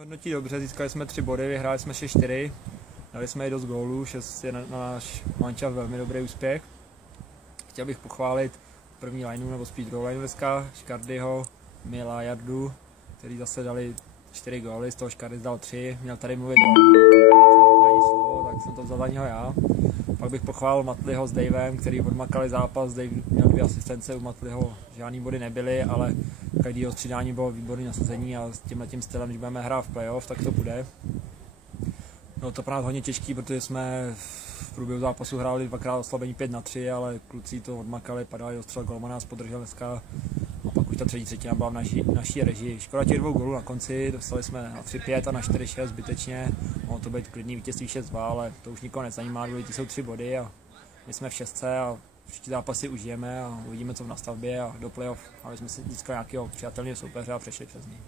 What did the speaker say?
Hodnotí dobře, získali jsme 3 body, vyhráli jsme 6-4, dali jsme i dost gólů, 6 je na náš mančaft velmi dobrý úspěch. Chtěl bych pochválit první lineu, nebo spíš druhou lineu dneska, Škardyho, Mila, Jardu, který zase dali 4 góly, z toho Škardy dal 3, měl tady mluvit ani slovo, tak jsem to vzal za něho já. Pak bych pochválil Matliho s Davem, který odmakali zápas, Dave měl 2 asistence, u Matliho žádný body nebyly, ale každýho střídání bylo výborné nasazení a s tímhletím stylem, když budeme hrát v playoff, tak to bude. Bylo to pro nás hodně těžký, protože jsme v průběhu zápasu hráli 2krát oslabení 5-3, ale kluci to odmakali, padali do střel, golman nás podržel dneska a pak už ta třetí třetina byla v naší režii. Škoda těch 2 gólů na konci, dostali jsme na 3-5 a na 4-6 zbytečně, mohlo to být klidný vítězství 6-2, ale to už nikoho nezajímá, důležitý jsou 3 body a my jsme v 6 a všechny zápasy užijeme a uvidíme, co v nastavbě a do playoff, aby jsme si získali nějakého přijatelného soupeře a přešli přes něj.